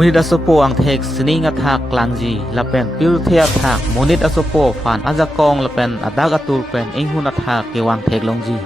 Munit asopo ang tek sining athak langji lapen pil the athak munit asopo fan ajakong lapen adag atur pen inghun athak kewang tek longji.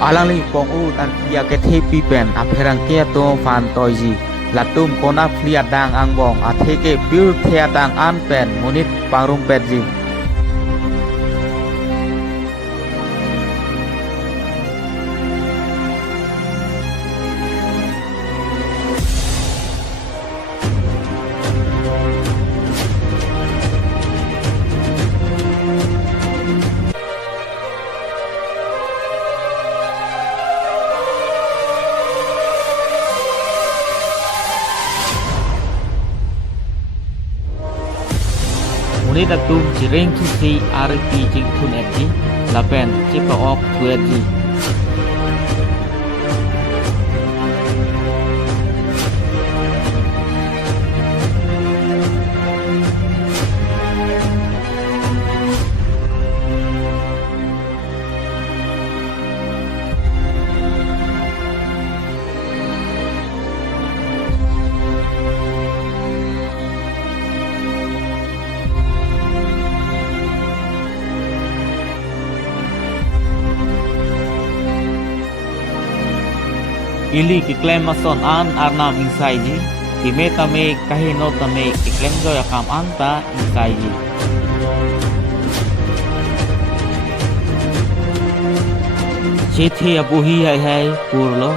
Alang li pong ut an kia ke thepi pen apherang kia to fan toiji latum kona flia dang ang bong atheke pil thea dang an pen munit parum petji. Munit atum cireng tu si arti jing tun eti lapen cipa ok tueji. Ili kiklem mason an arnam insai ji kime tame kahino tame kiklem jo yakam anta insai ji. Chethi abuhi hai purlo.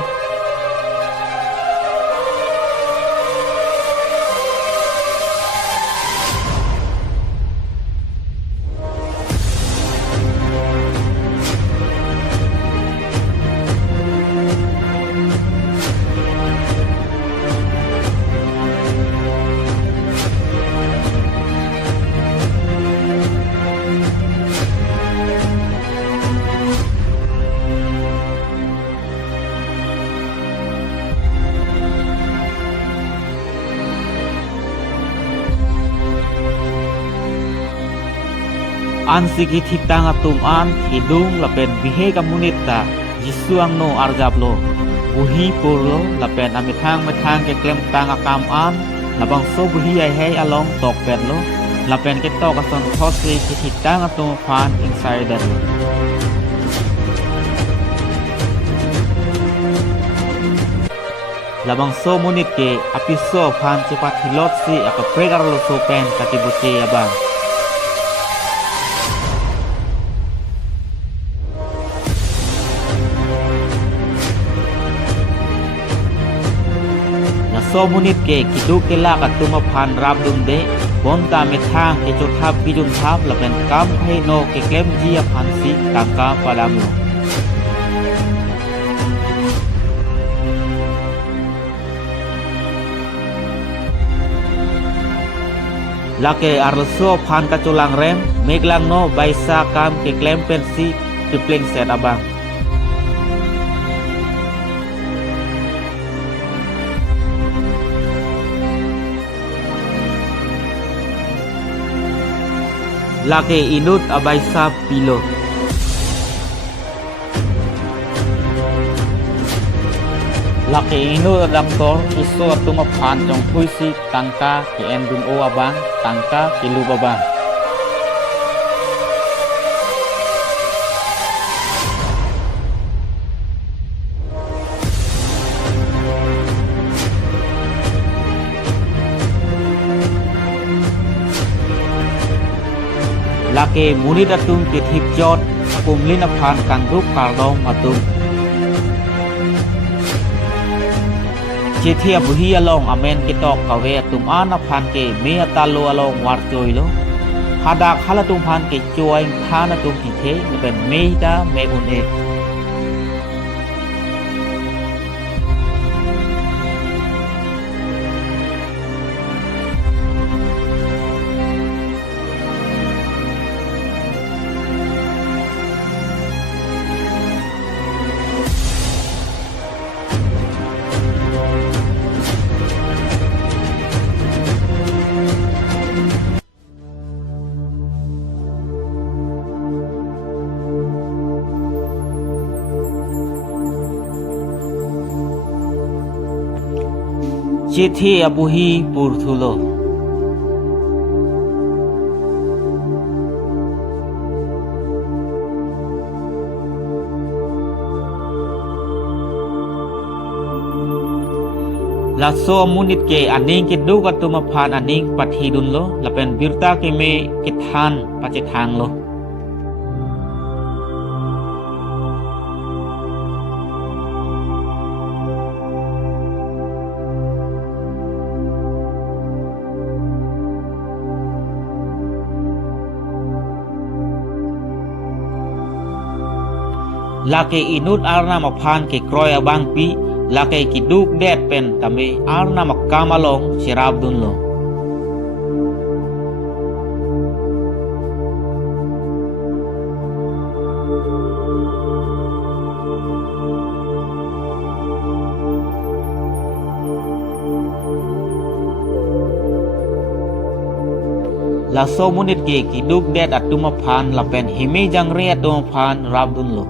An sigi thitang atum an hidung lapen bihe kamunita Jisu ang no arjablo buhi purlo lapen amithang ke klem tang akam an labang so buhi ai along tok petlo lapen ke tok ason thosi ki thitang atum fan insider lo. Labang so munit ke apiso fan cepat hilot si akapregar lo so pen katibuce abang. So munit ke kidu ke la ka tuma phan rab dum de bonta me thang ke chothap ki jum thap lapen kam phai no ke klem ji a phan si tangka padam lo. lake arloso phan kaculang rem meglang no baisa kam ke klem pensi pipling set abang lake inut abaisa pilo laki inu adaptor isu atuma phan jong puisi tangka ki endun o abang tangka ki lu babang laki munit atum ki thip jot kumlin phan kang rup kardong atum Cithia buhi along amen kitok kawe tum ana phan ke me atalo along war joy lo hadak hala tum phan ke joy thana tum ki the ben me da me un e Cithia buhi purthulo Laso munit ke aning ke du katuma phan aning pathidun lo lapen birta ke me ke than pache thang lo lake inut arna maphan ke kroy abang pi lake ki duk det pen tame arna makamalong sirab dun lo Laso munit ke ki duk det atuma phan lapen hime jangre atuma phan rab dun lo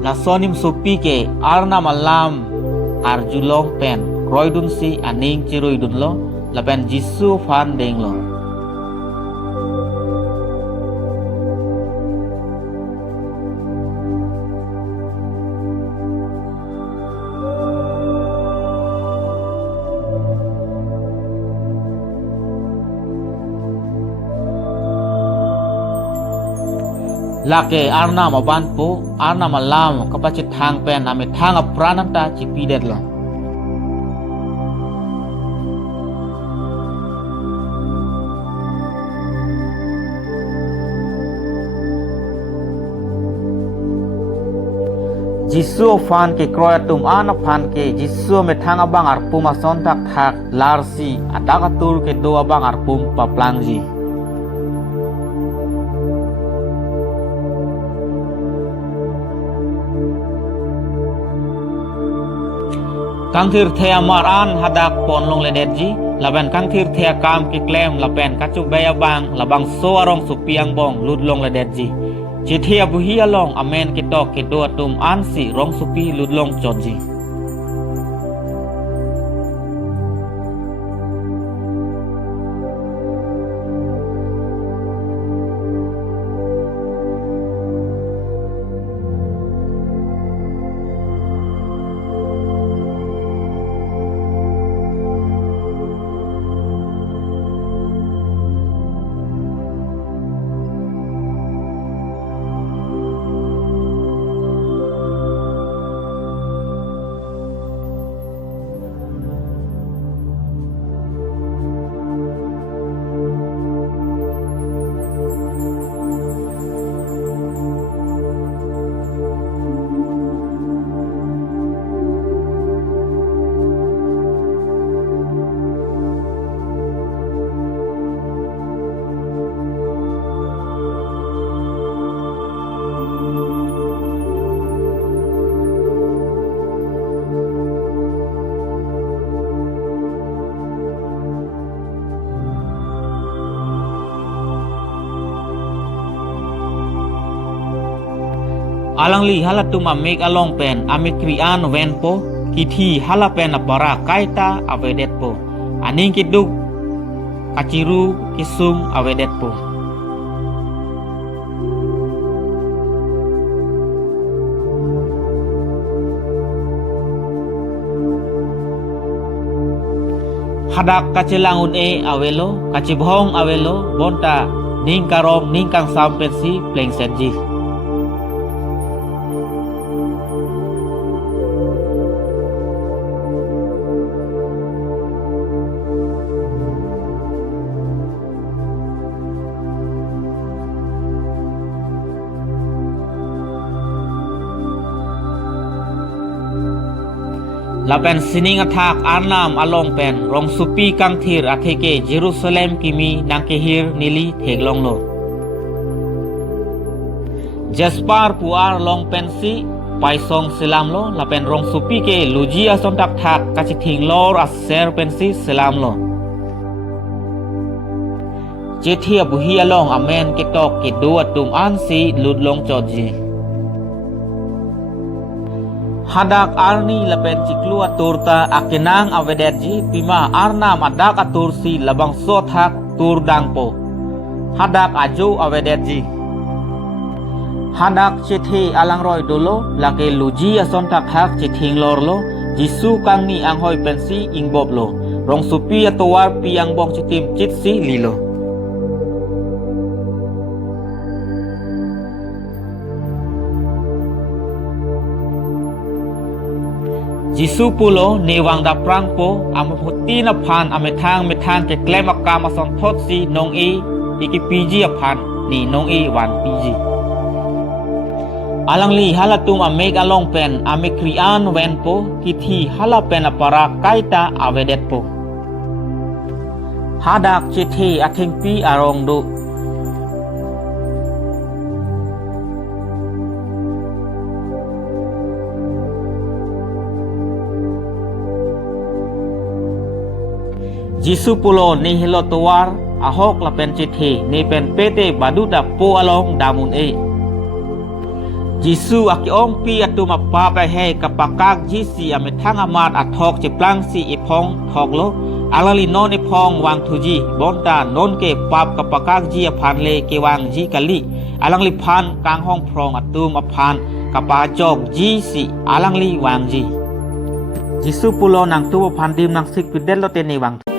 Lasonim supi ke arna malam arjulong pen kroidun si aning ciruidun lo lapen jisu fan deng lo lake arna maban po arna malam kapacit thang pen ame thang aprananta cipidet lo Jisu fan ke kroatum ana fan ke jisu me thang abang arpum ason tak thak larsi adakatur ke do abang arpum paplangji Kangthir thea maran hadak pon long ledetji laban kangthir thea kam ke klem lapen kacuk baya bang labang so arong supiang bong lud long ledetji Cithia buhi along amen kitok ke do atum ansi rong supi lud long chotji alang li halatum amek along pen amekrian wen po kiti halapen apara kaita avedet po aning kiduk kaciru kisum avedet po hadak kacilangun awelo kacibhong awelo bonta ning karom ning kang sampensi pleng setji lapen sining athak arnam along pen rong supi kang thir atheke Jerusalem kimi nangkehir nili theglong lo Jaspar puar long pensi paisong silam lo lapen rong supi ke luji asom tak thak kachithing lor aser pensi silam lo Jethia buhi along amen ketok ke dua tum ansi ludlong chodji hadak arni lapen ciklua turta akenang avedetji pima arnam adak atursi labang sothak turdangpo hadak ajo avedetji hadak cethe alangroi dolo lake luji asontak hak cething lorlo jisu kangni anghoi pensi ingboblo rong supi atowar piang bong citim citsi lilo Jisu pulo newang da prang po amuti na phan amethang ke klem akam ason thot si nong iki piji aphan ni nong wan piji alang li halatum amek along pen amekrian wen po kithi halapen apara kaita avedet po hadak cethe atheng pi arong do Jisu pulo ni hilo tuwar ahok lapen cethe ni pen pete baduda po along damun Jisu akiong pi atum apa he kapakak jisi amethang amat athok ciplang si ipong thoklo alali non ipong wang thuji bonta non ke pap kapakak ji aphan le ke wang ji kali alang li phan kang hong prong atum aphan kapajok ji si alang li wang ji Jisu pulo nang tu aphan dim nang sik pidel lo te ni wang